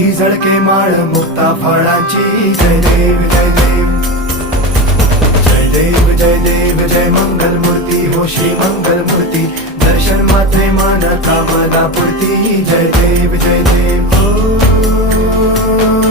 ही झळके माळ मुक्ता फळाची. जय देव जय देव जय देव जय देव जय मंगल मूर्ती हो श्री मंगल मूर्ती. दर्शन मात्रे मन कामना पूर्ती. जय देव जय देव.